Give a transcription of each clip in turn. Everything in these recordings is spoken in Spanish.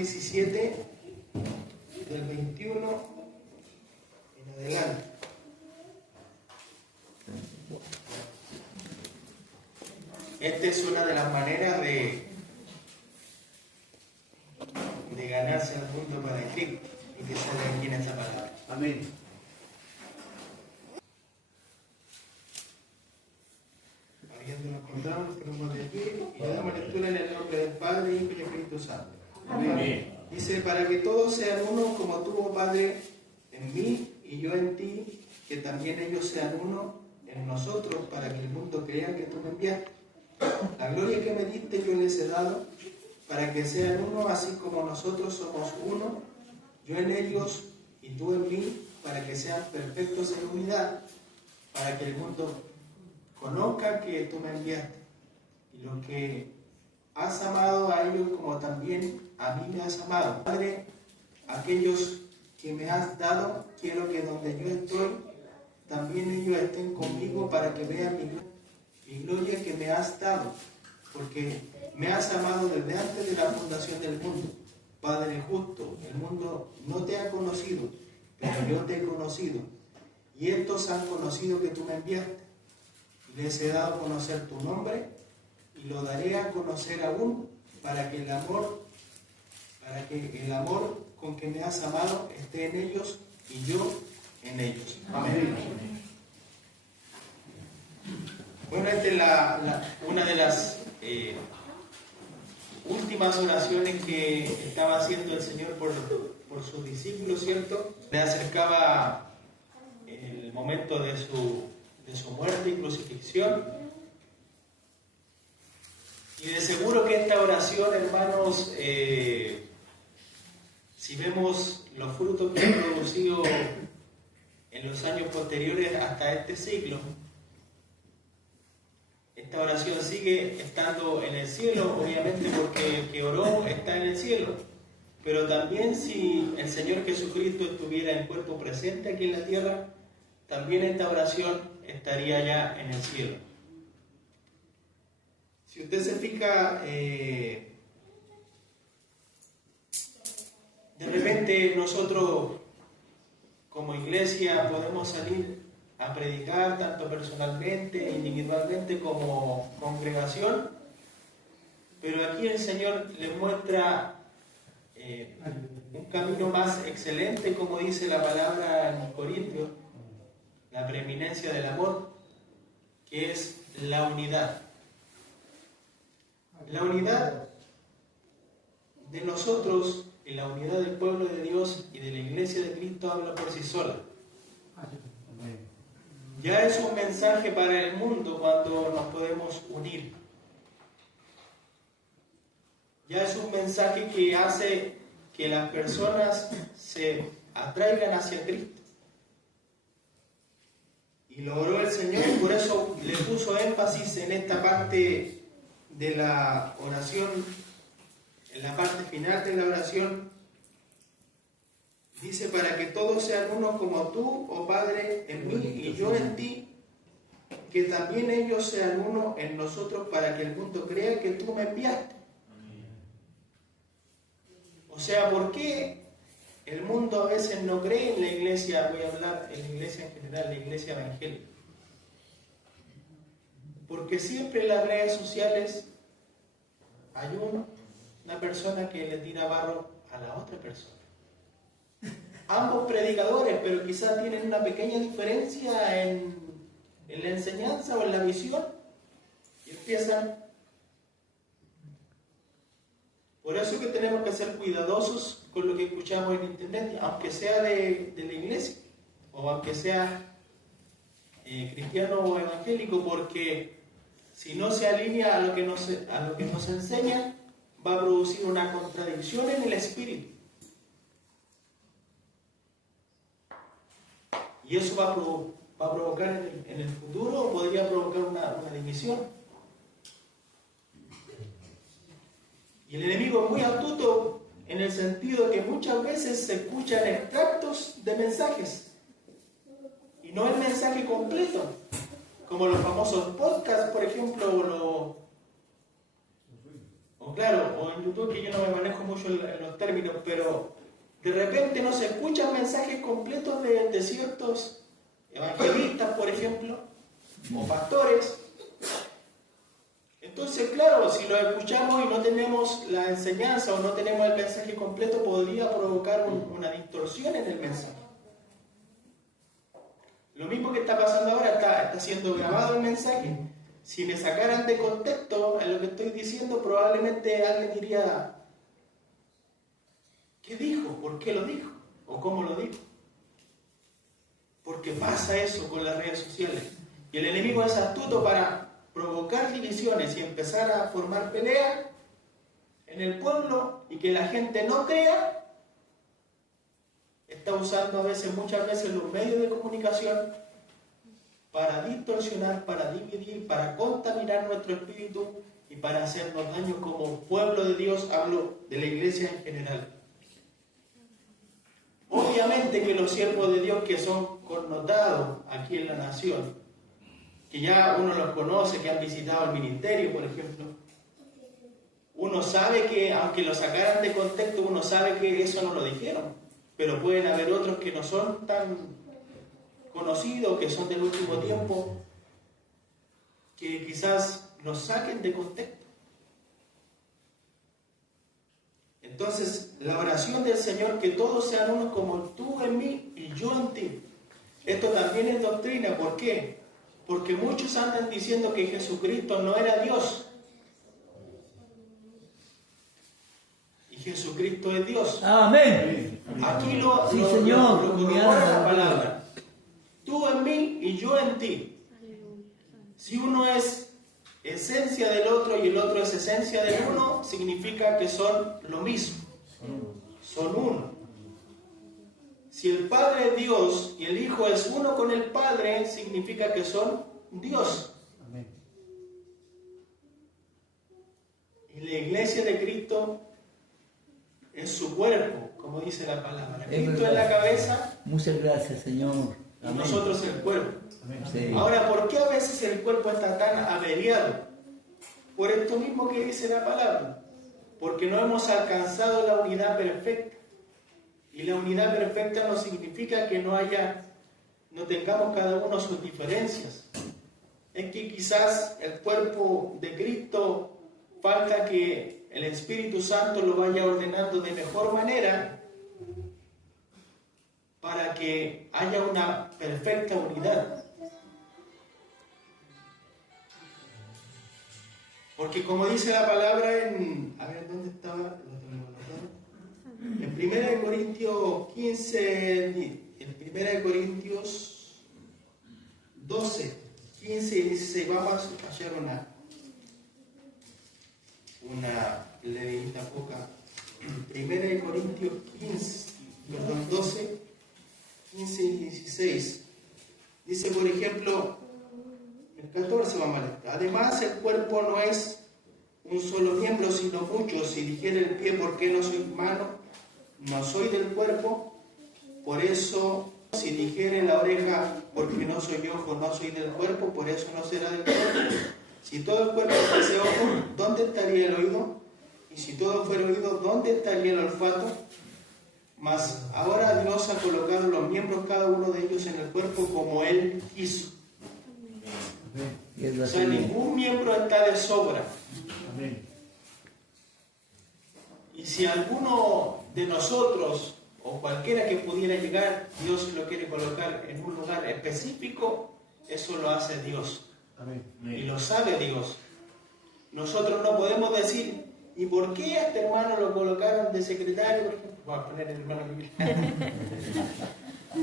17, del 21 en adelante. Esta es una de las maneras de ganarse el mundo para Cristo y que salga aquí en esta palabra. Amén. Habiendo nos encontramos, tenemos de aquí y le damos lectura en el nombre del Padre, Hijo y Espíritu Santo. Amén. Dice, para que todos sean uno como tú, oh Padre, en mí y yo en ti, que también ellos sean uno en nosotros, para que el mundo crea que tú me enviaste. La gloria que me diste yo les he dado, para que sean uno así como nosotros somos uno, yo en ellos y tú en mí, para que sean perfectos en unidad, para que el mundo conozca que tú me enviaste, y lo que has amado a ellos como también a mí me has amado. Padre, aquellos que me has dado, quiero que donde yo estoy, también ellos estén conmigo para que vean mi gloria que me has dado, porque me has amado desde antes de la fundación del mundo. Padre justo, el mundo no te ha conocido, pero yo te he conocido, y estos han conocido que tú me enviaste. Les he dado a conocer tu nombre, y lo daré a conocer aún, para que el amor con que me has amado esté en ellos y yo en ellos. Amén. Bueno, esta es una de las últimas oraciones que estaba haciendo el Señor por sus discípulos, ¿cierto? Le acercaba el momento de su muerte y crucifixión. Y de seguro que esta oración, hermanos, si vemos los frutos que ha producido en los años posteriores hasta este siglo, esta oración sigue estando en el cielo, obviamente porque el que oró está en el cielo, pero también si el Señor Jesucristo estuviera en cuerpo presente aquí en la tierra, también esta oración estaría ya en el cielo. Si usted se fija, de repente nosotros como iglesia podemos salir a predicar tanto personalmente, individualmente como congregación, pero aquí el Señor le muestra un camino más excelente, como dice la palabra en Corintios, la preeminencia del amor, que es la unidad. La unidad de nosotros y la unidad del pueblo de Dios y de la iglesia de Cristo habla por sí sola. Ya es un mensaje para el mundo cuando nos podemos unir. Ya es un mensaje que hace que las personas se atraigan hacia Cristo. Y lo oró el Señor, y por eso le puso énfasis en esta parte de la oración, en la parte final de la oración. Dice, para que todos sean uno como tú, oh Padre, en mí y yo en ti, que también ellos sean uno en nosotros, para que el mundo crea que tú me enviaste. O sea, ¿por qué el mundo a veces no cree en la iglesia? Voy a hablar en la iglesia en general, la iglesia evangélica. Porque siempre en las redes sociales hay una persona que le tira barro a la otra persona. Ambos predicadores, pero quizás tienen una pequeña diferencia en la enseñanza o en la visión, y empiezan. Por eso es que tenemos que ser cuidadosos con lo que escuchamos en internet, aunque sea de la iglesia, o aunque sea cristiano o evangélico, porque si no se alinea a lo que nos enseña, va a producir una contradicción en el espíritu. Y eso va a provocar en el futuro, o podría provocar una división. Y el enemigo es muy astuto en el sentido de que muchas veces se escuchan extractos de mensajes y no el mensaje completo, como los famosos podcasts, por ejemplo, o o claro, o en YouTube, que yo no me manejo mucho en los términos, pero de repente no se escuchan mensajes completos de ciertos evangelistas, por ejemplo, o pastores. Entonces, claro, si lo escuchamos y no tenemos la enseñanza o no tenemos el mensaje completo, podría provocar una distorsión en el mensaje. Lo mismo que está pasando ahora, está siendo grabado el mensaje. Si me sacaran de contexto en lo que estoy diciendo, probablemente alguien diría, ¿qué dijo? ¿Por qué lo dijo? ¿O cómo lo dijo? Porque pasa eso con las redes sociales. Y el enemigo es astuto para provocar divisiones y empezar a formar peleas en el pueblo y que la gente no crea. Está usando muchas veces los medios de comunicación para distorsionar, para dividir, para contaminar nuestro espíritu y para hacernos daño como pueblo de Dios. Hablo de la iglesia en general. Obviamente que los siervos de Dios que son connotados aquí en la nación, que ya uno los conoce, que han visitado el ministerio, por ejemplo, uno sabe que, aunque lo sacaran de contexto, uno sabe que eso no lo dijeron, pero pueden haber otros que no son tan conocidos, que son del último tiempo, que quizás nos saquen de contexto. Entonces, la oración del Señor, que todos sean uno como tú en mí y yo en ti. Esto también es doctrina. ¿Por qué? Porque muchos andan diciendo que Jesucristo no era Dios. Y Jesucristo es Dios. Amén. Aquí lo Señor, corrobora la palabra. Tú en mí y yo en ti. Si uno es esencia del otro y el otro es esencia del uno, significa que son lo mismo. Son uno. Si el Padre es Dios y el Hijo es uno con el Padre, significa que son Dios. Amén. Y la iglesia de Cristo es su cuerpo, como dice la palabra. Cristo es la cabeza. Muchas gracias, Señor. Y nosotros el cuerpo. Sí. Ahora, ¿por qué a veces el cuerpo está tan averiado? Por esto mismo que dice la palabra. Porque no hemos alcanzado la unidad perfecta. Y la unidad perfecta no significa que no tengamos cada uno sus diferencias. Es que quizás el cuerpo de Cristo falta que el Espíritu Santo lo vaya ordenando de mejor manera para que haya una perfecta unidad. Porque como dice la palabra en... A ver, ¿dónde estaba? En 1 Corintios 15, en 1 Corintios 12, 15 y 16, vamos a hacer una leída poca. 1 Corintios 12, 15 y 16. Dice, por ejemplo, el 14 vamos a leer. Además, el cuerpo no es un solo miembro, sino muchos. Si dijera el pie, ¿por qué no soy mano? No soy del cuerpo. Por eso, si dijere la oreja, porque no soy ojo, no soy del cuerpo, por eso no será del cuerpo. Si todo el cuerpo fuese ojo, ¿dónde estaría el oído? Y si todo fuera oído, ¿dónde estaría el olfato? Mas ahora Dios ha colocado los miembros, cada uno de ellos, en el cuerpo como Él quiso. O sea, ningún miembro está de sobra. Y si alguno de nosotros, o cualquiera que pudiera llegar, Dios lo quiere colocar en un lugar específico, eso lo hace Dios. Y lo sabe Dios. Nosotros no podemos decir, ¿y por qué a este hermano lo colocaron de secretario? Voy a poner el hermano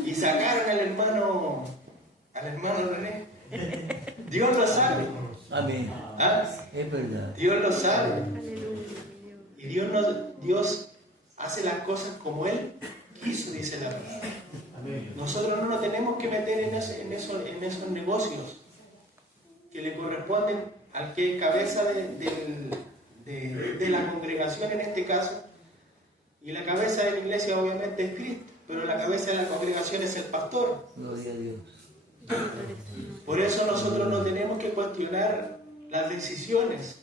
y sacaron al hermano René. Dios lo sabe. Amén. ¿Ah? Es verdad. Dios lo sabe. Y Dios hace las cosas como Él quiso, dice la palabra. Nosotros no nos tenemos que meter en esos negocios que le corresponden al que es cabeza de la congregación en este caso. Y la cabeza de la iglesia obviamente es Cristo, pero la cabeza de la congregación es el pastor. Gloria a Dios. Por eso nosotros no tenemos que cuestionar las decisiones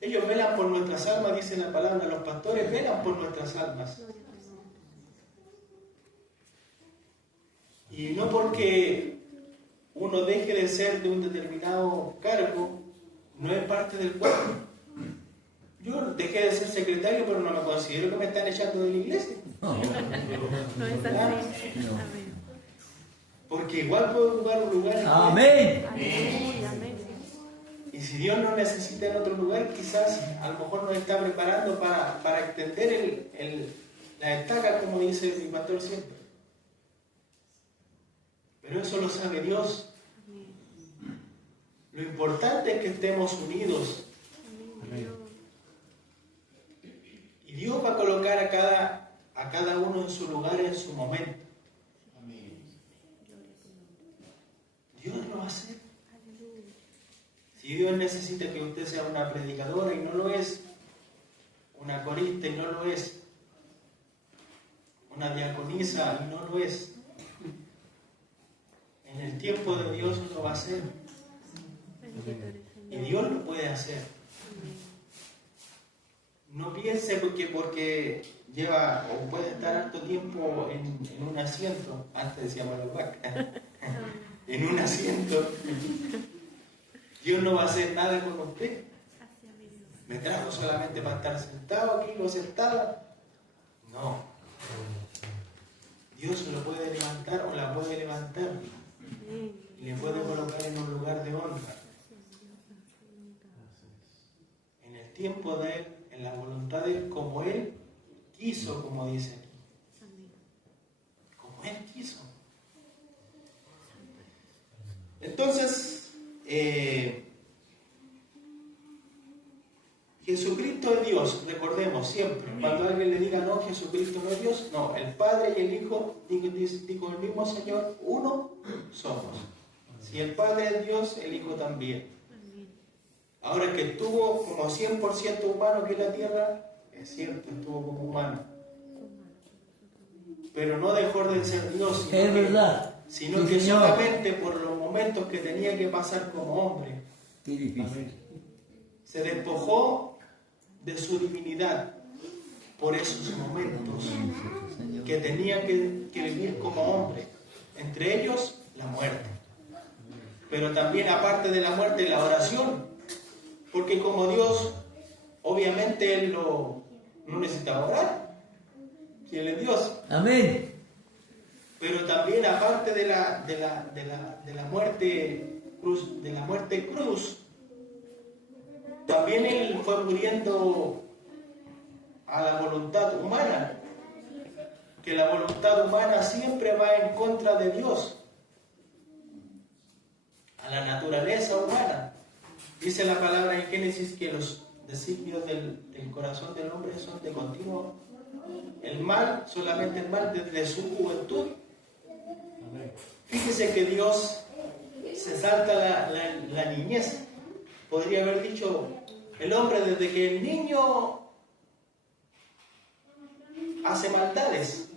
Ellos velan por nuestras almas, dice la palabra, los pastores velan por nuestras almas. Y no porque uno deje de ser de un determinado cargo, no es parte del cuerpo. Yo dejé de ser secretario, pero no me considero que me están echando de la iglesia. No, No es así. no. Amén. Porque igual puedo jugar un lugar. Amén. Aleluya, amén. Y si Dios nos necesita en otro lugar, quizás a lo mejor nos está preparando para extender la estaca, como dice mi pastor siempre. Pero eso lo sabe Dios. Lo importante es que estemos unidos. Y Dios va a colocar a cada uno en su lugar, en su momento. Dios lo va a hacer. Si Dios necesita que usted sea una predicadora y no lo es, una corista y no lo es, una diaconisa y no lo es, en el tiempo de Dios lo va a hacer. Y Dios lo puede hacer. No piense porque lleva o puede estar harto tiempo en un asiento, antes decíamos los vacas, en un asiento. Dios no va a hacer nada con usted. ¿Me trajo solamente para estar sentado aquí o sentada? No. Dios lo puede levantar o la puede levantar y le puede colocar en un lugar de honra. En el tiempo de Él, en la voluntad de Él, como Él quiso, como dice aquí. Como Él quiso. Entonces, Jesucristo es Dios, recordemos siempre. Cuando alguien le diga no, Jesucristo no es Dios, no, el Padre y el Hijo, digo el mismo Señor, uno somos. Si el Padre es Dios, el Hijo también. Ahora que estuvo como 100% humano aquí en la tierra, es cierto, estuvo como humano. Pero no dejó de ser Dios, Es verdad. sino Sí, que Señor. solamente por los momentos que tenía que pasar como hombre, Qué difícil. se despojó de su divinidad por esos momentos Señor. que tenía que vivir como hombre, entre ellos la muerte, pero también aparte de la muerte la oración, porque como Dios obviamente Él no necesitaba orar, si Él es Dios, Amén. pero también aparte de la muerte cruz, también Él fue muriendo a la voluntad humana, que la voluntad humana siempre va en contra de Dios, a la naturaleza humana. Dice la palabra en Génesis que los designios del corazón del hombre son de continuo. El mal, solamente el mal desde su juventud. Fíjese que Dios se salta la niñez. Podría haber dicho el hombre desde que el niño hace maldades,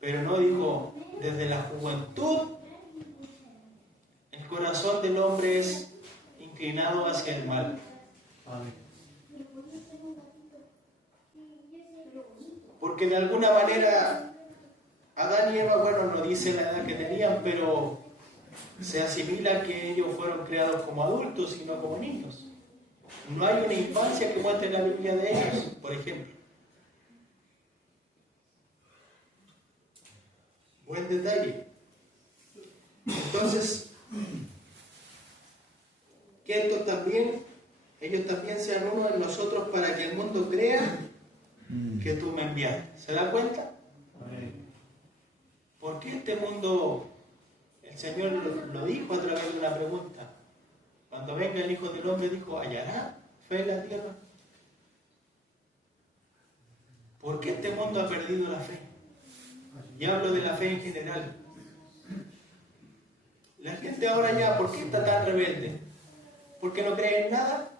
pero no dijo desde la juventud. El corazón del hombre es inclinado hacia el mal. Porque de alguna manera Adán y Eva, bueno, no dice la edad que tenían, pero se asimila que ellos fueron creados como adultos y no como niños. No hay una infancia que muestre la Biblia de ellos, por ejemplo. Buen detalle. Entonces, que ellos también sean uno de nosotros para que el mundo crea que tú me enviaste. ¿Se da cuenta? ¿Por qué este mundo, el Señor lo dijo a través de una pregunta? Cuando venga el Hijo del Hombre, dijo, ¿hallará fe en la tierra? ¿Por qué este mundo ha perdido la fe? Y hablo de la fe en general. La gente ahora ya, ¿por qué está tan rebelde? ¿Porque no cree en nada?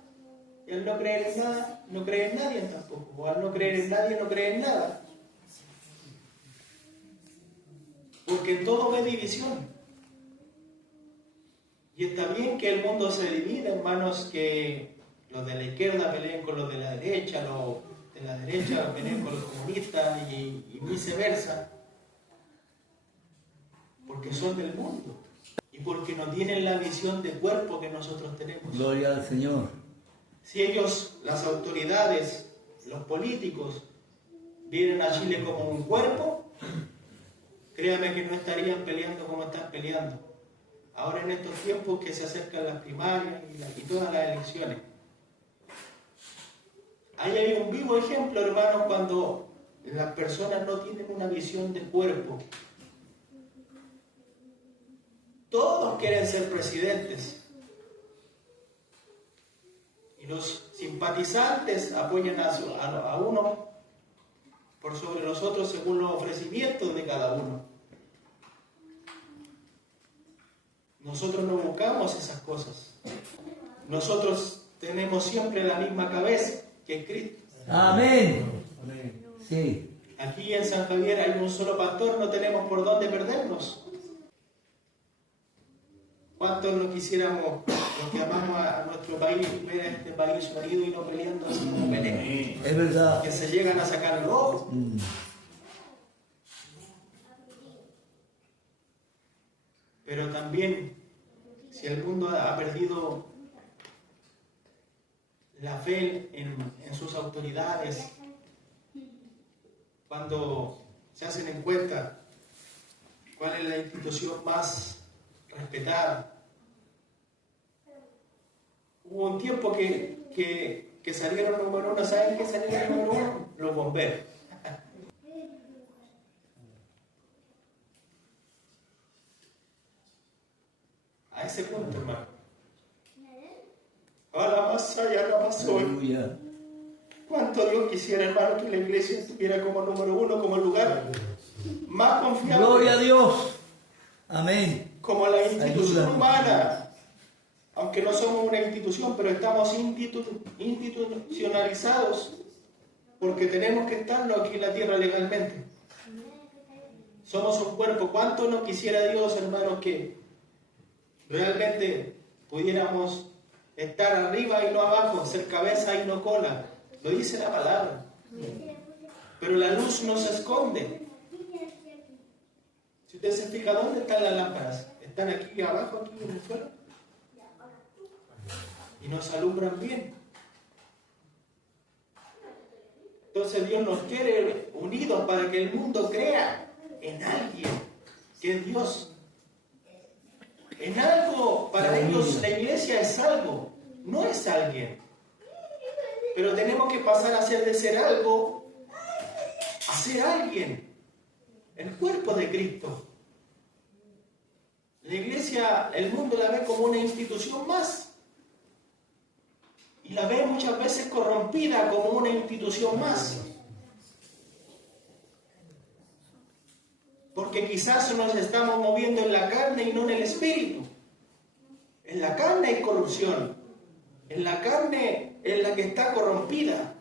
Y al no creer en nada, no cree en nadie tampoco. O al no creer en nadie, no cree en nada. Porque en todo ve división. Y está bien que el mundo se divida, hermanos, que los de la izquierda peleen con los de la derecha, los de la derecha peleen con los comunistas y viceversa. Porque son del mundo y porque no tienen la visión de cuerpo que nosotros tenemos. Gloria al Señor. Si ellos, las autoridades, los políticos, vieran a Chile como un cuerpo, créame que no estarían peleando como están peleando. Ahora en estos tiempos que se acercan las primarias y todas las elecciones. Ahí hay un vivo ejemplo, hermanos, cuando las personas no tienen una visión de cuerpo. Todos quieren ser presidentes. Y los simpatizantes apoyan a uno por sobre los otros según los ofrecimientos de cada uno. Nosotros no buscamos esas cosas. Nosotros tenemos siempre la misma cabeza, que es Cristo. Amén. Sí. Aquí en San Javier hay un solo pastor, no tenemos por dónde perdernos. ¿Cuántos no quisiéramos, los que amamos a nuestro país, ver a este país unido y no peleando así como pelean? Es verdad. Que se llegan a sacar los ojos. Pero también, si el mundo ha perdido la fe en sus autoridades, cuando se hacen encuestas, ¿cuál es la institución más respetada? Hubo un tiempo que salieron número uno. ¿Saben qué salieron número uno? Los bomberos. A ese punto, hermano. A la masa y a la masa hoy. Aleluya. ¿Cuánto Dios quisiera, hermano, que la iglesia estuviera como número uno, como lugar más confiable? Gloria a Dios. Amén. Como la institución Ayuda. humana. Aunque no somos una institución, pero estamos institucionalizados porque tenemos que estarlo aquí en la tierra legalmente. Somos un cuerpo. ¿Cuánto no quisiera Dios, hermanos, que realmente pudiéramos estar arriba y no abajo, ser cabeza y no cola? Lo dice la palabra. Pero la luz no se esconde. Si usted se fija, ¿dónde están las lámparas? ¿Están aquí abajo, aquí en el suelo? Y nos alumbran bien. Entonces Dios nos quiere unidos para que el mundo crea en alguien, que es Dios. En algo, para ellos la iglesia es algo, no es alguien. Pero tenemos que pasar a ser de ser algo, a ser alguien. El cuerpo de Cristo. La iglesia, el mundo la ve como una institución más. Y la ve muchas veces corrompida como una institución más. Porque quizás nos estamos moviendo en la carne y no en el espíritu. En la carne hay corrupción. En la carne es la que está corrompida.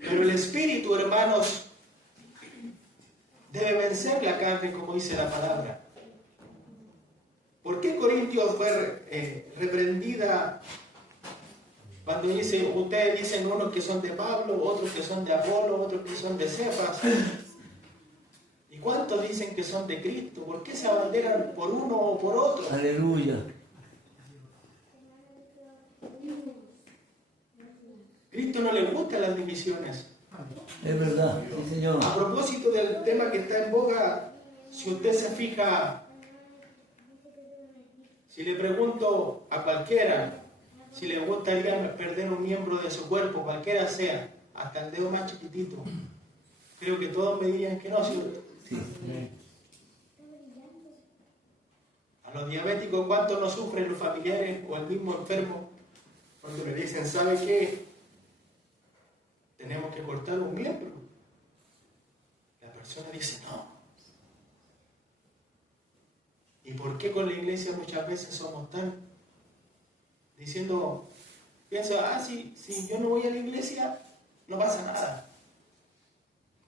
Pero el espíritu, hermanos, debe vencer la carne, como dice la palabra. ¿Por qué Corintios fue reprendida cuando dice, ustedes dicen unos que son de Pablo, otros que son de Apolo, otros que son de Cefas? ¿Y cuántos dicen que son de Cristo? ¿Por qué se abanderan por uno o por otro? Aleluya. Cristo no le gustan las divisiones. Es verdad. Sí, Señor. A propósito del tema que está en boga, si usted se fija, si le pregunto a cualquiera si le gustaría perder un miembro de su cuerpo, cualquiera sea, hasta el dedo más chiquitito, creo que todos me dirían que no, ¿cierto? Sí. A los diabéticos, ¿cuánto no sufren los familiares o el mismo enfermo cuando le dicen, ¿sabe qué? Tenemos que cortar un miembro. La persona dice, no. ¿Y por qué con la iglesia muchas veces somos tan diciendo, piensa, si yo no voy a la iglesia, no pasa nada?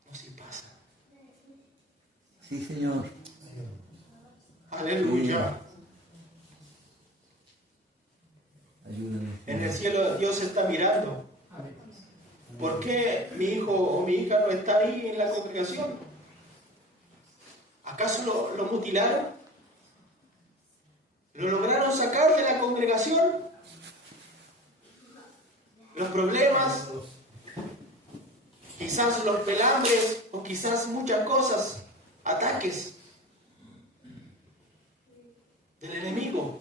No, sí pasa. Sí, Señor. Aleluya. Ayúdame. En el cielo Dios está mirando. ¿Por qué mi hijo o mi hija no está ahí en la congregación? ¿Acaso lo mutilaron? ¿Lo lograron sacar de la congregación? Los problemas, quizás los pelambres o quizás muchas cosas, ataques del enemigo.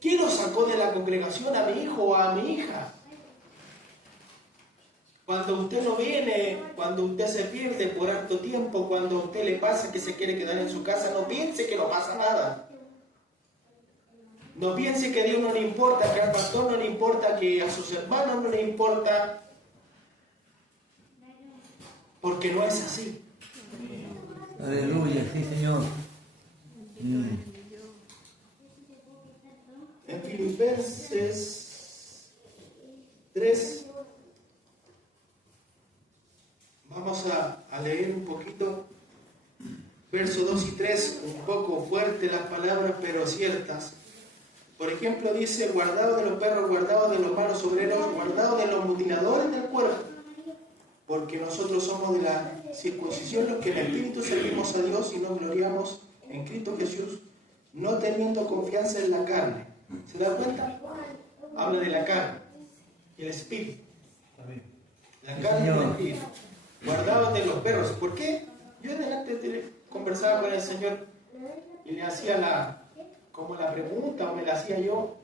¿Quién lo sacó de la congregación? ¿A mi hijo o a mi hija? Cuando usted no viene, cuando usted se pierde por harto tiempo, cuando a usted le pasa que se quiere quedar en su casa, no piense que no pasa nada. No piense que a Dios no le importa, que al pastor no le importa, que a sus hermanos no le importa. Porque no es así. Aleluya, sí, Señor. En Filipenses 3, vamos a leer un poquito, versos 2 y 3, un poco fuerte las palabras, pero ciertas. Por ejemplo, dice, guardado de los perros, guardado de los malos obreros, guardado de los mutiladores del cuerpo, porque nosotros somos de la circuncisión los que en el Espíritu servimos a Dios y nos gloriamos en Cristo Jesús, no teniendo confianza en la carne. ¿Se da cuenta? Habla de la carne y el espíritu. La carne y el espíritu. Guardados de los perros. ¿Por qué? Yo adelante conversaba con el Señor y le hacía la pregunta, o me la hacía yo.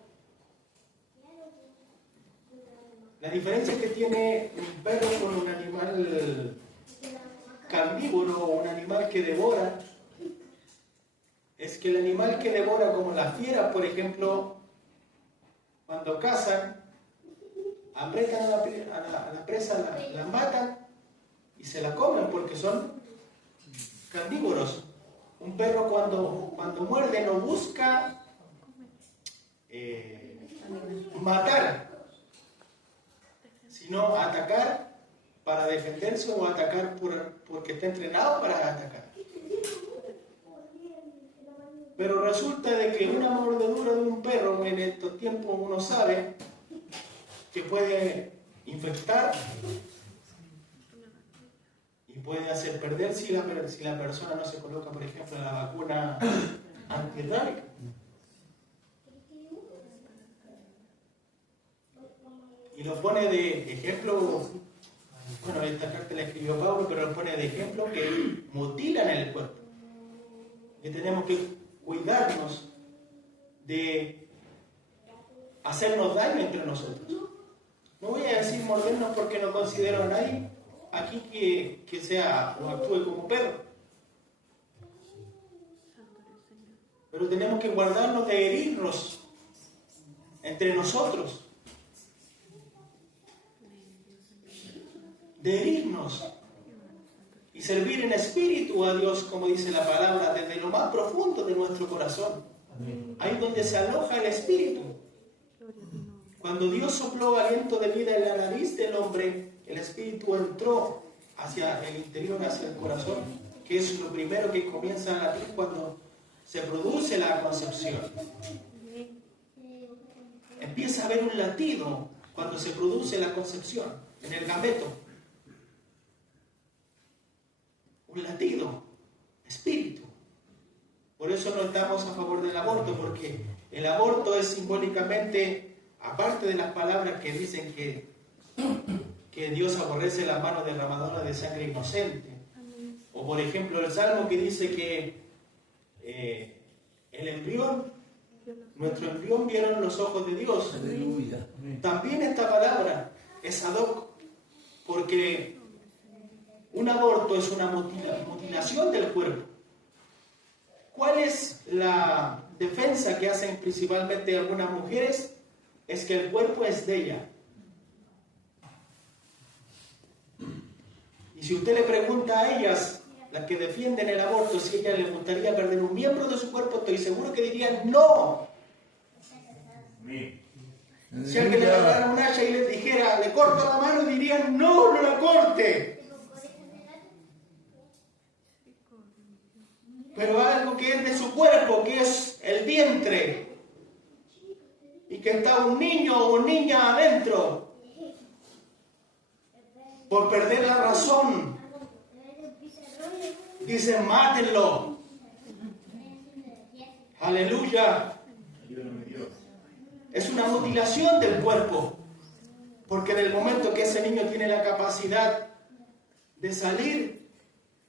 La diferencia que tiene un perro con un animal carnívoro o un animal que devora es que el animal que devora, como las fieras, por ejemplo, cuando cazan, apretan a la presa, la matan y se la comen porque son carnívoros. Un perro cuando muerde no busca matar, sino atacar para defenderse o atacar porque está entrenado para atacar. Pero resulta de que una mordedura de un perro en estos tiempos uno sabe que puede infectar y puede hacer perder si la persona no se coloca, por ejemplo, la vacuna antirrábica. Y lo pone de ejemplo, bueno, esta carta la escribió Pablo, pero lo pone de ejemplo que mutilan el cuerpo. Y tenemos que cuidarnos de hacernos daño entre nosotros. No voy a decir mordernos porque no considero a nadie aquí que sea o actúe como perro. Pero tenemos que guardarnos de herirnos entre nosotros. De herirnos y servir en espíritu a Dios, como dice la palabra, desde lo más profundo de nuestro corazón. Ahí donde se aloja el espíritu. Cuando Dios sopló aliento de vida en la nariz del hombre, el espíritu entró hacia el interior, hacia el corazón, que es lo primero que comienza a latir cuando se produce la concepción. Empieza a haber un latido cuando se produce la concepción, en el gameto. Un latido, espíritu. Por eso no estamos a favor del aborto, porque el aborto es simbólicamente, aparte de las palabras que dicen que Dios aborrece las manos derramadoras de sangre inocente, o por ejemplo el Salmo que dice que el embrión, nuestro embrión vieron los ojos de Dios. Aleluya. También esta palabra es ad hoc, porque un aborto es una mutilación del cuerpo. ¿Cuál es la defensa que hacen principalmente algunas mujeres? Es que el cuerpo es de ella. Y si usted le pregunta a ellas, las que defienden el aborto, si a ellas les gustaría perder un miembro de su cuerpo, estoy seguro que dirían no. Si alguien le agarrara un hacha y les dijera, le corto la mano, dirían no, no la corte. Pero algo que es de su cuerpo, que es el vientre, y que está un niño o niña adentro, por perder la razón, dicen mátenlo. Aleluya. Es una mutilación del cuerpo, porque en el momento que ese niño tiene la capacidad de salir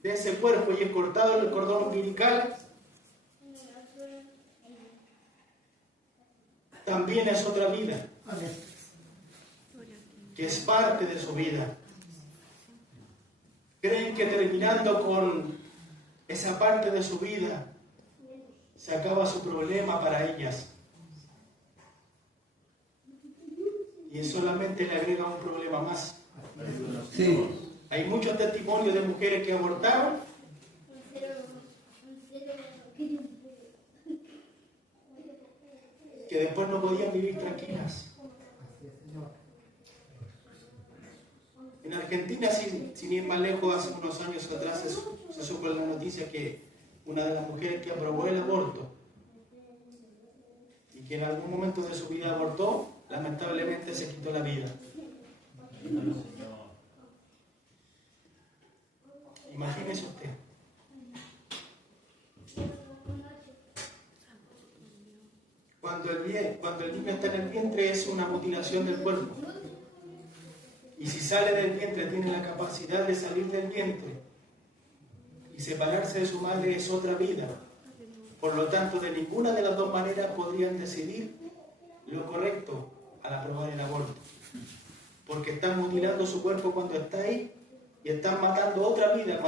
de ese cuerpo y es cortado el cordón umbilical, también es otra vida, que es parte de su vida. Creen que terminando con esa parte de su vida se acaba su problema para ellas. Y solamente le agrega un problema más. Sí. Hay muchos testimonios de mujeres que abortaron que después no podían vivir tranquilas. En Argentina, sin ir más lejos, hace unos años atrás se supo la noticia que una de las mujeres que aprobó el aborto y que en algún momento de su vida abortó, lamentablemente se quitó la vida. Imagínese usted. Cuando el niño está en el vientre es una mutilación del cuerpo. Y si sale del vientre, tiene la capacidad de salir del vientre y separarse de su madre, es otra vida. Por lo tanto, de ninguna de las dos maneras podrían decidir lo correcto al aprobar el aborto. Porque están mutilando su cuerpo cuando está ahí y están matando otra vida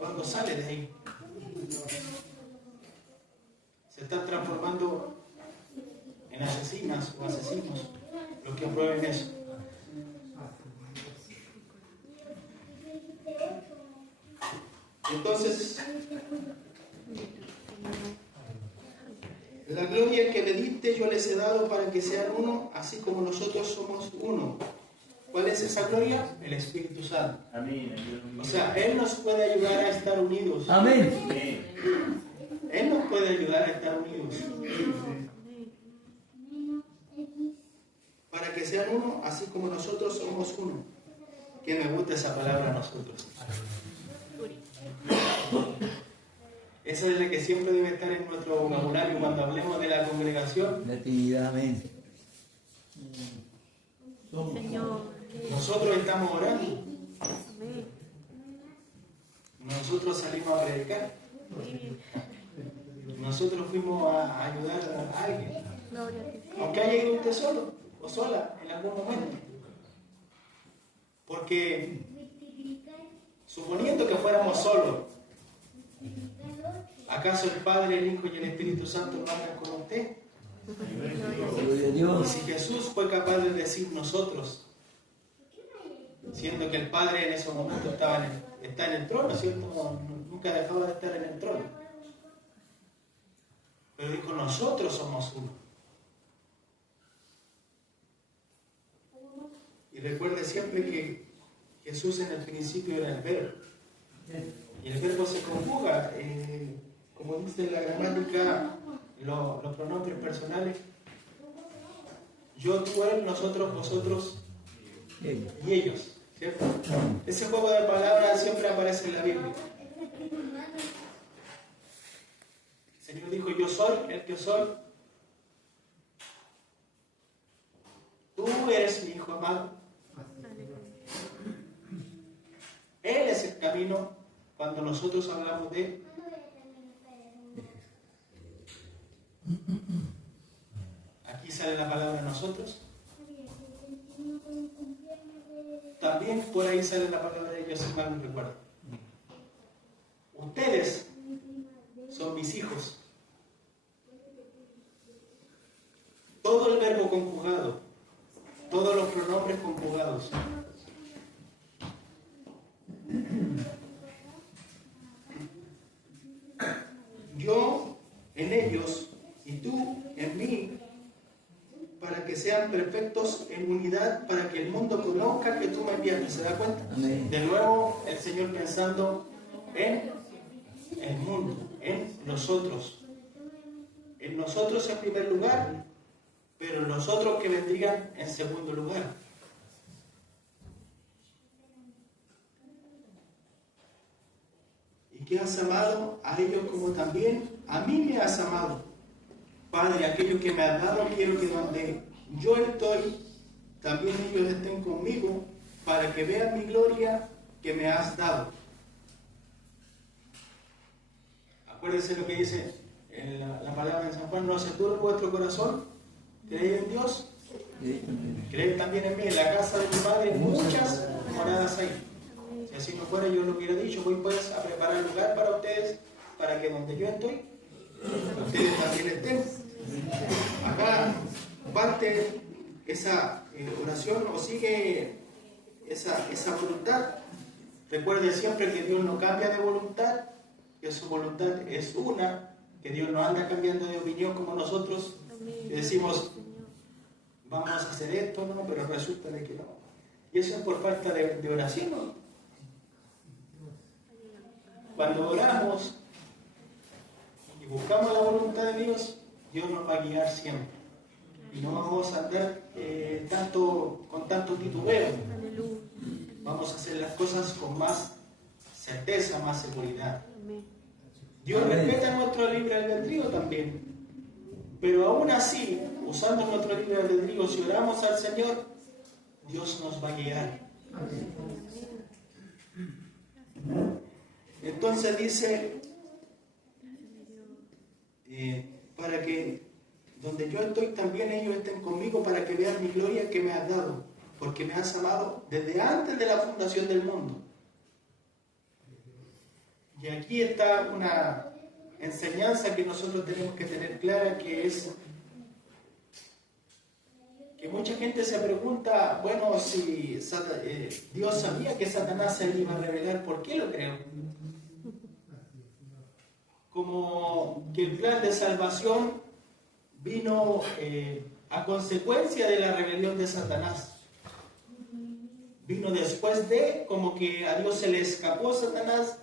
cuando sale de ahí. Se están transformando en asesinas o asesinos los que aprueben eso. Entonces, la gloria que me diste yo les he dado para que sean uno, así como nosotros somos uno. ¿Cuál es esa gloria? El Espíritu Santo. Amén. O sea, Él nos puede ayudar a estar unidos. Amén. Él nos puede ayudar a estar unidos. Para que sean uno, así como nosotros somos uno. Que me gusta esa palabra, nosotros. Esa es la que siempre debe estar en nuestro vocabulario cuando hablemos de la congregación. La Trinidad, amén. Señor. Nosotros estamos orando. Amén. Nosotros salimos a predicar. Sí. Nosotros fuimos a ayudar a alguien. Gloria a ti. Aunque haya ido usted solo o sola en algún momento. Porque suponiendo que fuéramos solos, ¿acaso el Padre, el Hijo y el Espíritu Santo no andan con usted? Gloria a Y Dios. si Jesús fue capaz de decir nosotros, siendo que el Padre en ese momento está en el trono, ¿cierto? Nunca dejaba de estar en el trono. Pero dijo, nosotros somos uno. Y recuerde siempre que Jesús en el principio era el Verbo. Y el Verbo se conjuga, como dice la gramática, los pronombres personales. Yo, tú, él, nosotros, vosotros y ellos. ¿Cierto? Ese juego de palabras siempre aparece en la Biblia. El Señor dijo, yo soy el que soy. Tú eres mi Hijo amado. Él es el camino cuando nosotros hablamos de Él. Aquí sale la palabra nosotros. También por ahí sale la palabra de ellos, si mal no recuerdo. Ustedes son mis hijos. Todo el verbo conjugado, todos los pronombres conjugados. Yo en ellos y tú en mí, para que sean perfectos en unidad, para que el mundo conozca que tú me enviaste. ¿Se da cuenta? Amén. De nuevo el Señor pensando en el mundo, en nosotros. En nosotros en primer lugar, pero los otros que vendrían en segundo lugar. Y que has amado a ellos como también a mí me has amado. Padre, aquello que me has dado, quiero que donde yo estoy, también ellos estén conmigo, para que vean mi gloria que me has dado. Acuérdense lo que dice en la palabra de San Juan: no se turbe vuestro corazón, creed en Dios, creed también en mí. En la casa de mi Padre muchas moradas hay. Si así no fuera, yo lo hubiera dicho: voy pues a preparar lugar para ustedes, para que donde yo estoy, ustedes también estén. Acá parte esa oración o sigue esa voluntad. Recuerde siempre que Dios no cambia de voluntad, que su voluntad es una, que Dios no anda cambiando de opinión como nosotros, que decimos vamos a hacer esto, no, pero resulta de que no. Y eso es por falta de oración, ¿no? Cuando oramos y buscamos la voluntad de Dios, Dios nos va a guiar siempre. Y no vamos a andar con tanto titubeo. Vamos a hacer las cosas con más certeza, más seguridad. Dios respeta nuestro libre albedrío también. Pero aún así, usando nuestro libre albedrío, si oramos al Señor, Dios nos va a guiar. Entonces dice, para que donde yo estoy también ellos estén conmigo, para que vean mi gloria que me has dado, porque me has amado desde antes de la fundación del mundo. Y aquí está una enseñanza que nosotros tenemos que tener clara, que es que mucha gente se pregunta, bueno, si Dios sabía que Satanás se le iba a revelar, ¿por qué lo creó? Como que el plan de salvación vino a consecuencia de la rebelión de Satanás. Vino después de, como que a Dios se le escapó Satanás,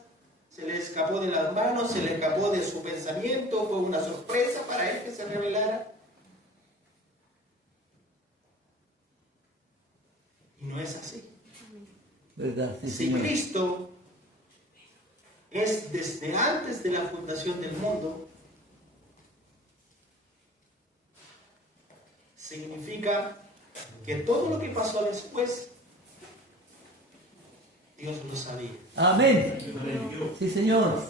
se le escapó de las manos, se le escapó de su pensamiento, fue una sorpresa para él que se revelara. Y no es así. ¿Verdad? Sí, si Señor. Cristo es desde antes de la fundación del mundo, significa que todo lo que pasó después, Dios lo sabía. Amén. Sí, Señor.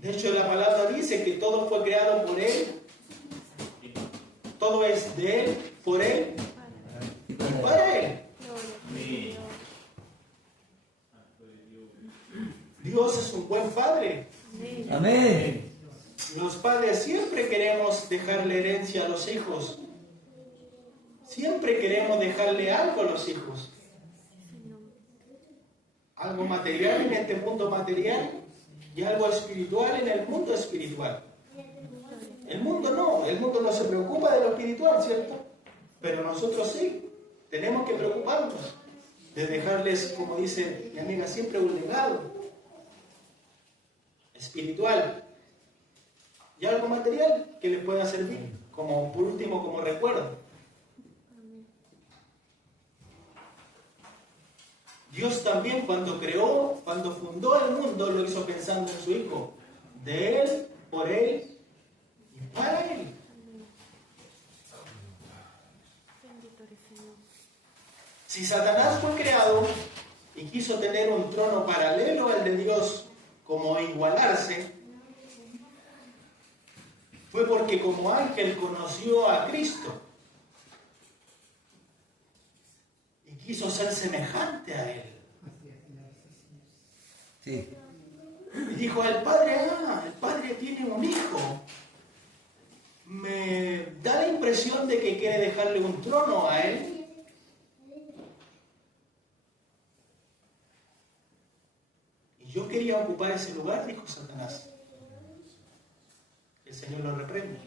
De hecho, la palabra dice que todo fue creado por Él, todo es de Él, por Él y para Él. Dios es un buen Padre. Amén. Los padres siempre queremos dejarle herencia a los hijos. Siempre queremos dejarle algo a los hijos. Algo material en este mundo material y algo espiritual en el mundo espiritual. El mundo no se preocupa de lo espiritual, ¿cierto? Pero nosotros sí, tenemos que preocuparnos de dejarles, como dice mi amiga, siempre un legado espiritual y algo material que les pueda servir, como por último, como recuerdo. Dios también cuando fundó el mundo, lo hizo pensando en su Hijo, de Él, por Él y para Él. Si Satanás fue creado y quiso tener un trono paralelo al de Dios, como igualarse, fue porque como ángel conoció a Cristo y quiso ser semejante a Él. Sí. Y dijo el Padre tiene un hijo. Me da la impresión de que quiere dejarle un trono a Él. Y yo quería ocupar ese lugar, dijo Satanás. El Señor lo reprende.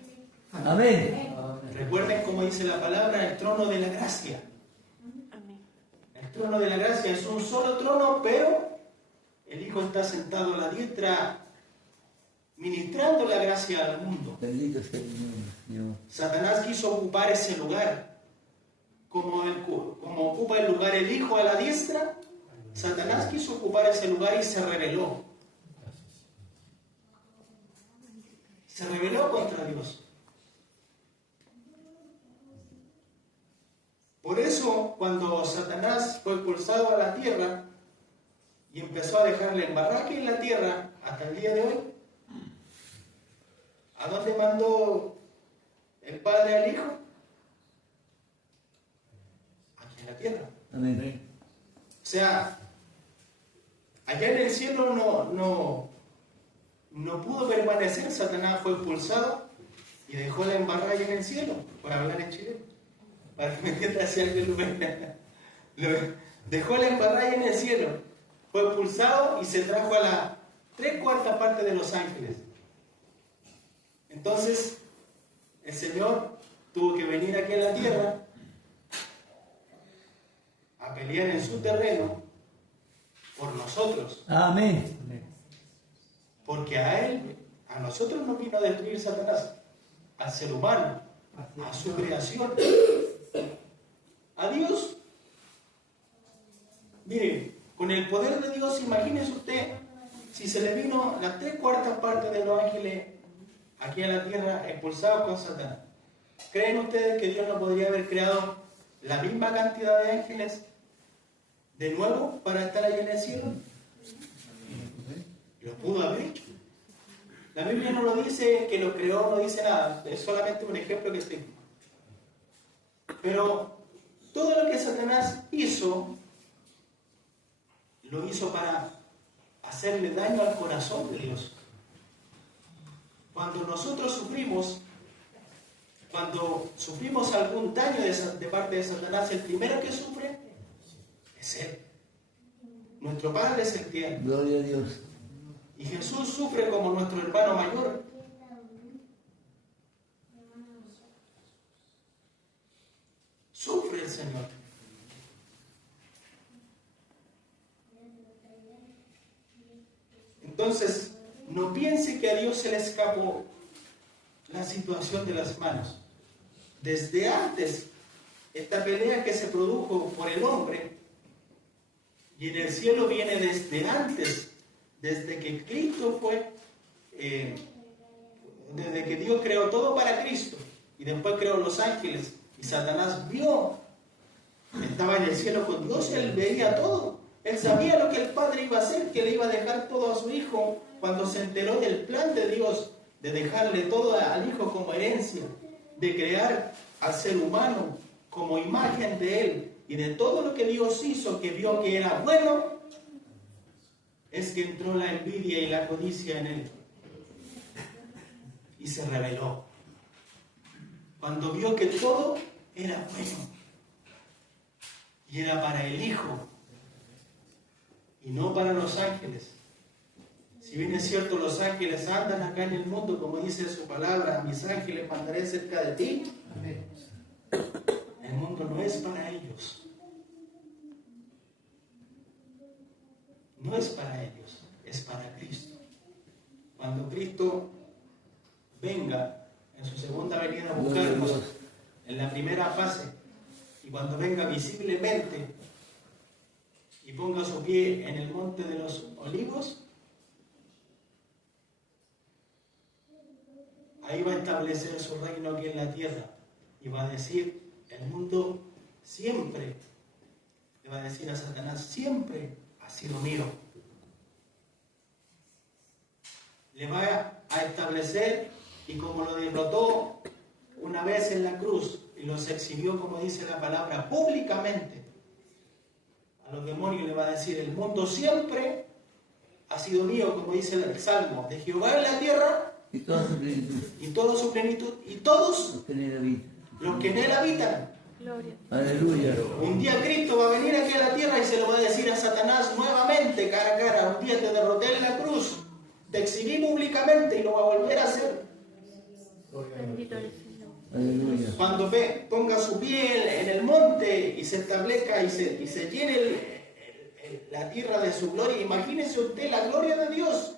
Amén. Recuerden cómo dice la palabra, el trono de la gracia. El trono de la gracia es un solo trono, pero el Hijo está sentado a la diestra ministrando la gracia al mundo. Bendito sea el nombre, Señor. Satanás quiso ocupar ese lugar. Como ocupa el lugar el Hijo a la diestra, Satanás quiso ocupar ese lugar y se rebeló. Se rebeló contra Dios. Por eso, cuando Satanás fue expulsado a la tierra y empezó a dejarle embarraque en la tierra hasta el día de hoy, ¿a dónde mandó el Padre al Hijo? Aquí en la tierra. Amén. O sea, allá en el cielo no pudo permanecer. Satanás fue expulsado y dejó la embarrada en el cielo, por hablar en chileno. Para que me entienda si alguien lo dejó la embarrada en el cielo, fue expulsado y se trajo a la 3/4 parte de los ángeles. Entonces, el Señor tuvo que venir aquí a la tierra a pelear en su terreno por nosotros. Amén. Porque a nosotros nos vino a destruir Satanás, al ser humano, a su creación. A Dios, miren, con el poder de Dios, imagínese usted, si se le vino las 3/4 partes de los ángeles aquí en la tierra expulsados con Satanás. ¿Creen ustedes que Dios no podría haber creado la misma cantidad de ángeles de nuevo para estar allá en el cielo? Lo pudo haber hecho. La Biblia no lo dice que lo creó, no dice nada, es solamente un ejemplo que estoy. Pero todo lo que Satanás hizo, lo hizo para hacerle daño al corazón de Dios. Cuando nosotros sufrimos, algún daño de parte de Satanás, el primero que sufre es Él. Nuestro Padre celestial. Gloria a Dios. Y Jesús sufre como nuestro hermano mayor. Sufre el Señor. Entonces, no piense que a Dios se le escapó la situación de las manos. Desde antes, esta pelea que se produjo por el hombre, y en el cielo viene desde antes, desde que Cristo fue, desde que Dios creó todo para Cristo, y después creó los ángeles, y Satanás vio, estaba en el cielo con Dios, él veía todo, él sabía lo que el Padre iba a hacer, que le iba a dejar todo a su Hijo, cuando se enteró del plan de Dios, de dejarle todo al Hijo como herencia, de crear al ser humano como imagen de Él, y de todo lo que Dios hizo, que vio que era bueno, es que entró la envidia y la codicia en Él, y se rebeló. Cuando vio que todo era bueno, y era para el Hijo, y no para los ángeles. Si bien es cierto, los ángeles andan acá en el mundo, como dice su palabra, mis ángeles mandaré cerca de ti. El mundo no es para ellos. No es para ellos, es para Cristo. Cuando Cristo venga en su segunda venida a buscarnos en la primera fase, y cuando venga visiblemente y ponga su pie en el monte de los olivos, ahí va a establecer su reino aquí en la tierra y va a decir, el mundo siempre, le va a decir a Satanás, siempre ha sido mío. Le va a establecer, y como lo derrotó una vez en la cruz y los exhibió, como dice la palabra, públicamente, a los demonios le va a decir, el mundo siempre ha sido mío, como dice el Salmo, de Jehová en la tierra, Y toda su plenitud. y toda su plenitud, y todos Los que en él habitan. los que en él habitan. Gloria. Aleluya. Un día Cristo va a venir aquí a la tierra y se lo va a decir a Satanás nuevamente, cara a cara, un día te derroté en la cruz, te exhibí públicamente y lo va a volver a hacer. Bendito eres, Señor. Aleluya. Cuando ponga su pie en el monte y se establezca y se llene la tierra de su gloria, imagínese usted la gloria de Dios.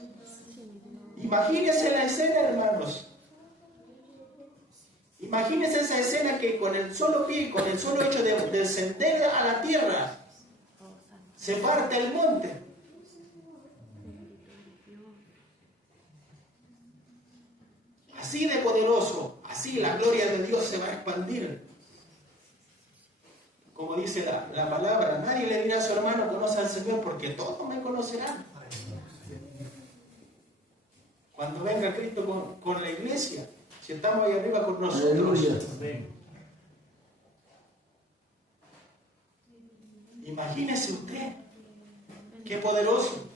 Imagínense la escena, hermanos. Imagínense esa escena que con el solo pie, con el solo hecho de descender a la tierra, se parte el monte. Así de poderoso, así la gloria de Dios se va a expandir. Como dice la palabra, nadie le dirá a su hermano, conoce al Señor, porque todos me conocerán. Cuando venga Cristo con la iglesia, si estamos ahí arriba con nosotros. Aleluya. Imagínese usted, qué poderoso.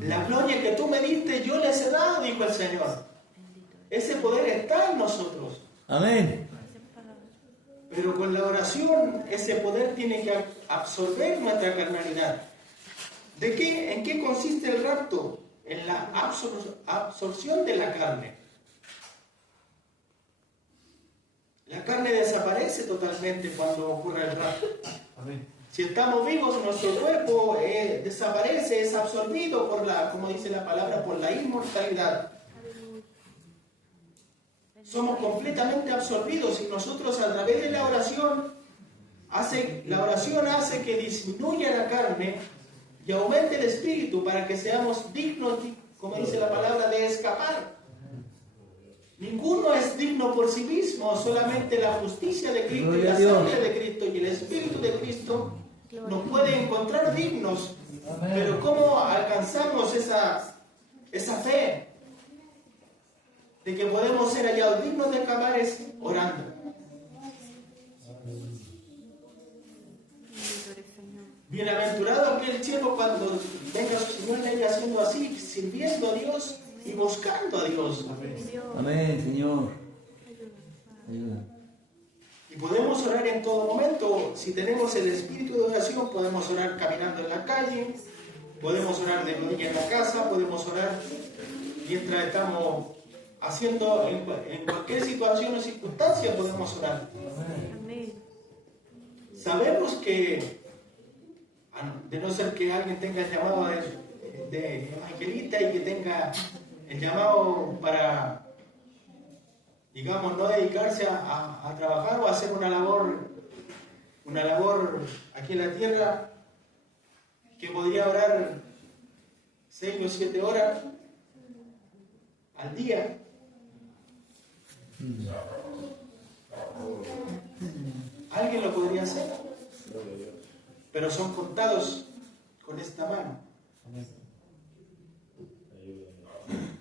La gloria que tú me diste, yo les he dado, dijo el Señor. Ese poder está en nosotros. Amén. Pero con la oración, ese poder tiene que absorber nuestra carnalidad. ¿En qué consiste el rapto? En la absorción de la carne. La carne desaparece totalmente cuando ocurre el rapto. Amén. Si estamos vivos, nuestro cuerpo desaparece, es absorbido por como dice la palabra, por la inmortalidad. Somos completamente absorbidos y nosotros a través de la oración hace que disminuya la carne y aumente el espíritu para que seamos dignos, como dice la palabra, de escapar. Ninguno es digno por sí mismo, solamente la justicia de Cristo y la sangre de Cristo y el Espíritu de Cristo nos puede encontrar dignos. Pero ¿cómo alcanzamos esa fe de que podemos ser hallados dignos de escapar? Es orando. Bienaventurado aquel siervo cuando venga su Señor le haya haciendo así, sirviendo a Dios y buscando a Dios. Amén, Señor. Ayuda. Y podemos orar en todo momento. Si tenemos el espíritu de oración, podemos orar caminando en la calle, podemos orar de rodillas en la casa, podemos orar mientras estamos haciendo en cualquier situación o circunstancia, podemos orar. Amén. Sabemos que, de no ser que alguien tenga el llamado de evangelista y que tenga el llamado para, digamos, no dedicarse a trabajar o a hacer una labor aquí en la tierra, que podría orar 6 o 7 horas al día. Alguien lo podría hacer, pero son contados con esta mano.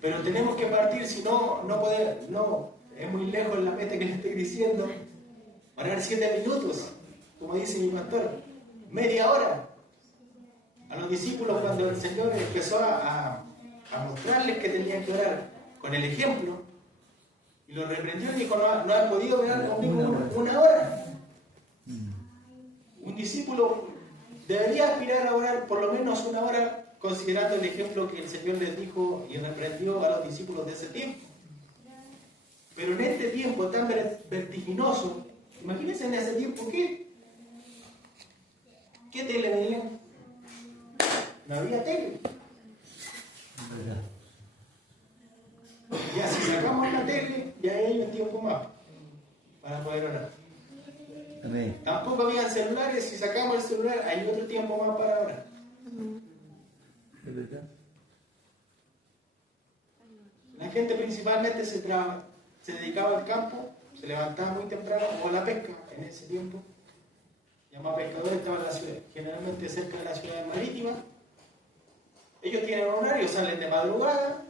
Pero tenemos que partir, si no es muy lejos la meta que le estoy diciendo. Orar 7 minutos, como dice mi pastor, media hora. A los discípulos, cuando el Señor empezó a mostrarles que tenían que orar con el ejemplo, y los reprendió y dijo, no han podido orar conmigo una hora. Un discípulo debería aspirar a orar por lo menos una hora, considerando el ejemplo que el Señor les dijo y reprendió a los discípulos de ese tiempo. Pero en este tiempo tan vertiginoso, imagínense en ese tiempo, ¿qué tele venían? No había tele. Ya si sacamos la tele, ya hay un tiempo más para poder orar. Amén. Tampoco había celulares, si sacamos el celular, hay otro tiempo más para orar. ¿Es verdad? La gente principalmente se dedicaba al campo, se levantaba muy temprano, o a la pesca en ese tiempo. Llamados pescadores, estaban en la ciudad, generalmente cerca de la ciudad marítima. Ellos tienen un horario, salen de madrugada,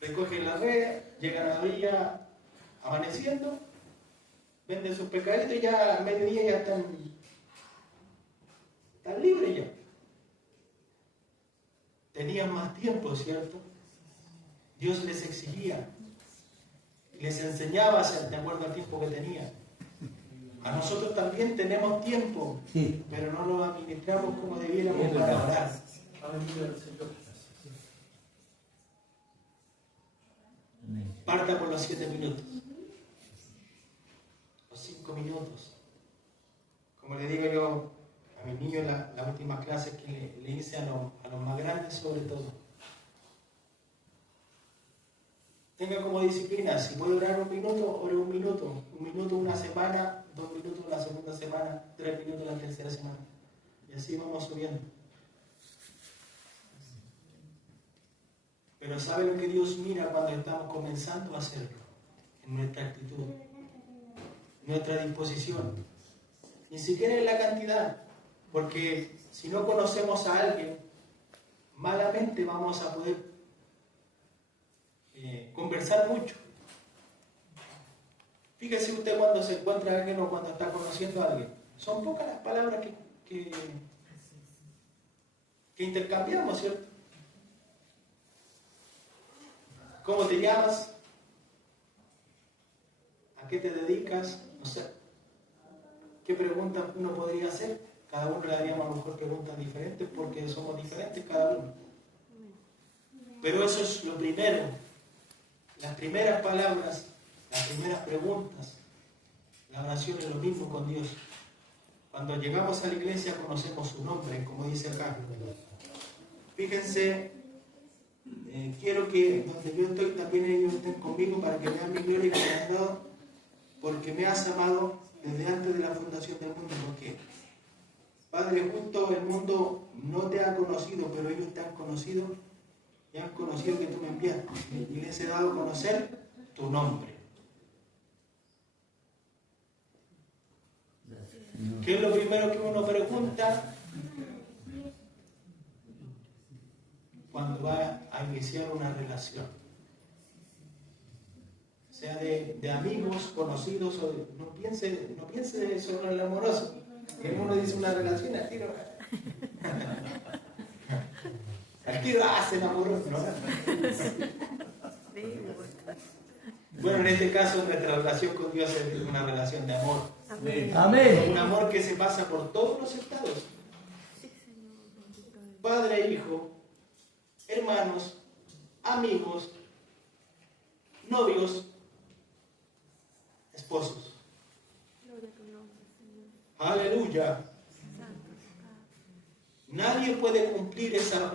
recogen la red, llegan a la orilla amaneciendo, venden sus pescaditos y ya a mediodía ya están libres ya. Tenían más tiempo, ¿cierto? Dios les exigía, les enseñaba de acuerdo al tiempo que tenían. A nosotros también tenemos tiempo, Sí. pero no lo administramos como debiéramos para orar. Amén. Parta por los 7 minutos, los 5 minutos. Como le digo yo a mis niños en las últimas clases que le hice a los más grandes sobre todo. tenga como disciplina, si puede orar 1 minuto, ore 1 minuto, 1 minuto una semana, 2 minutos la segunda semana, 3 minutos la tercera semana. Y así vamos subiendo. Pero ¿sabe lo que Dios mira cuando estamos comenzando a hacerlo? En nuestra actitud, nuestra disposición. Ni siquiera en la cantidad, porque si no conocemos a alguien, malamente vamos a poder conversar mucho. Fíjese usted cuando se encuentra a alguien o cuando está conociendo a alguien. Son pocas las palabras que intercambiamos, ¿cierto? ¿Cómo te llamas? ¿A qué te dedicas? No sé. ¿Qué preguntas uno podría hacer? Cada uno le daríamos a lo mejor preguntas diferentes porque somos diferentes cada uno. Pero eso es lo primero. Las primeras palabras, las primeras preguntas. La oración es lo mismo con Dios. Cuando llegamos a la iglesia conocemos su nombre, como dice acá. Fíjense, quiero que donde yo estoy también ellos estén conmigo para que vean mi gloria que me has dado, porque me has amado desde antes de la fundación del mundo. Porque, Padre, justo el mundo no te ha conocido, pero ellos te han conocido y han conocido que tú me enviaste y les he dado a conocer tu nombre. ¿Qué es lo primero que uno pregunta cuando va a iniciar una relación? Sea de amigos, conocidos, o no piense sobre el amoroso. Que uno dice una relación, al tiro hacen amoroso, ¿no? Bueno, en este caso nuestra relación con Dios es una relación de amor. Amén. Un amor que se pasa por todos los estados. Padre, hijo, hermanos, amigos, novios, esposos. Aleluya. Nadie puede cumplir esa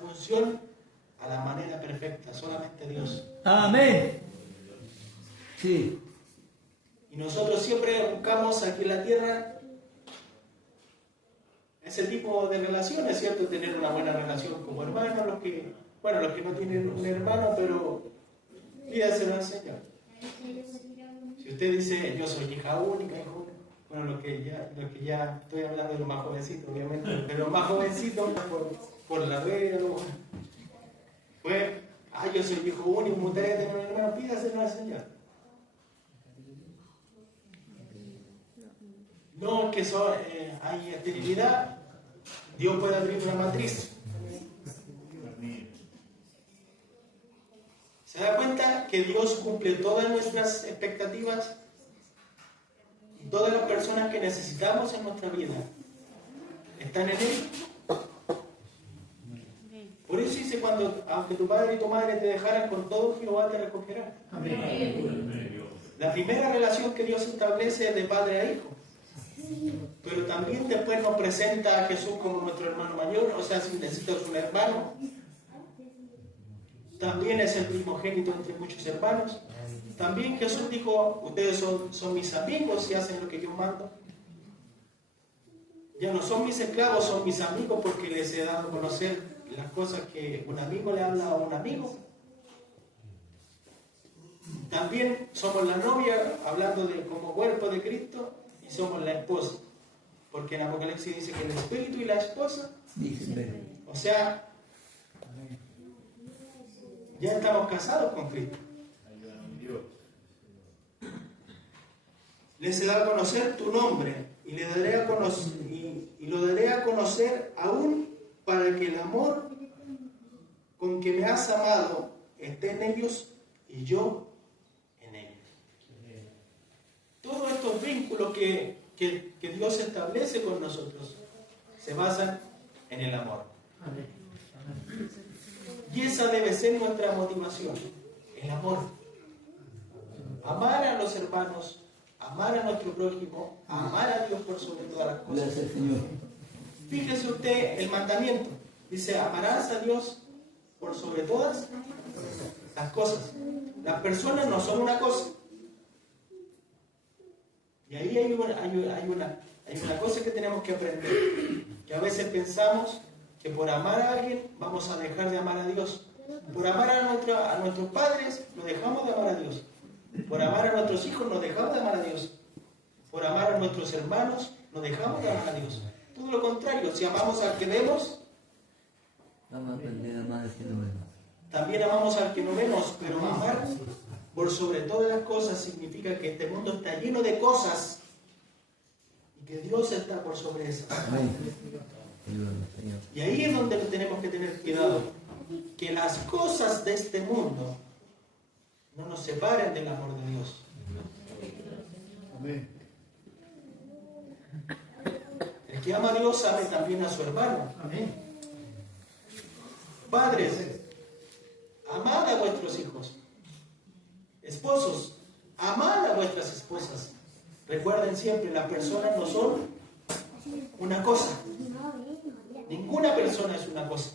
función a la manera perfecta, solamente Dios. Amén. Sí. Y nosotros siempre buscamos aquí en la tierra ese tipo de relaciones, ¿cierto? Tener una buena relación como hermanos, los que no tienen un hermano, pero pídaselo al Señor. Si usted dice, yo soy hija única, hijo único, bueno, lo que ya estoy hablando de los más jovencitos, obviamente, de los más jovencitos por la red, pues, yo soy hijo único, me gustaría tener un hermano, pídaselo al Señor. No, que hay esterilidad, Dios puede abrir una matriz. ¿Se da cuenta que Dios cumple todas nuestras expectativas? Y todas las personas que necesitamos en nuestra vida están en Él. Por eso dice, aunque tu padre y tu madre te dejaran, con todo Jehová te recogerá. La primera relación que Dios establece es de padre a hijo. Pero también después nos presenta a Jesús como nuestro hermano mayor. O sea, si necesitas un hermano, también es el primogénito entre muchos hermanos. También Jesús dijo, ustedes son mis amigos y hacen lo que yo mando. Ya no son mis esclavos, son mis amigos, porque les he dado a conocer las cosas que un amigo le habla a un amigo. También somos la novia, hablando de como cuerpo de Cristo, y somos la esposa, porque en Apocalipsis dice que el espíritu y la esposa, o sea, ya estamos casados con Cristo. Les he dado a conocer tu nombre y le daré a conocer y lo daré a conocer aún para que el amor con que me has amado esté en ellos y yo en ellos. Todos estos vínculos que Dios establece con nosotros se basan en el amor. Y esa debe ser nuestra motivación, el amor. Amar a los hermanos, amar a nuestro prójimo, amar a Dios por sobre todas las cosas. Gracias, Señor. Fíjese usted el mandamiento. Dice, amarás a Dios por sobre todas las cosas. Las personas no son una cosa. Y ahí hay una cosa que tenemos que aprender. Que a veces pensamos que por amar a alguien vamos a dejar de amar a Dios. Por amar a nuestros padres nos dejamos de amar a Dios. Por amar a nuestros hijos nos dejamos de amar a Dios. Por amar a nuestros hermanos nos dejamos de amar a Dios. Todo lo contrario, si amamos al que vemos, Vamos a aprender a amar al que no vemos. también amamos al que no vemos, pero amar por sobre todas las cosas significa que este mundo está lleno de cosas y que Dios está por sobre esas. Amén. Ayúdanos, Señor. Y ahí es donde tenemos que tener cuidado, que las cosas de este mundo no nos separen del amor de Dios. Amén. El que ama a Dios ama también a su hermano. Amén. Padres, amad a vuestros hijos. Esposos, amad a vuestras esposas. Recuerden siempre, las personas no son una cosa. Ninguna persona es una cosa.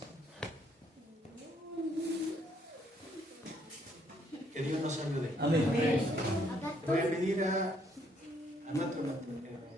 Que Dios nos ayude. Amén. Voy a pedir a nuestro pastor.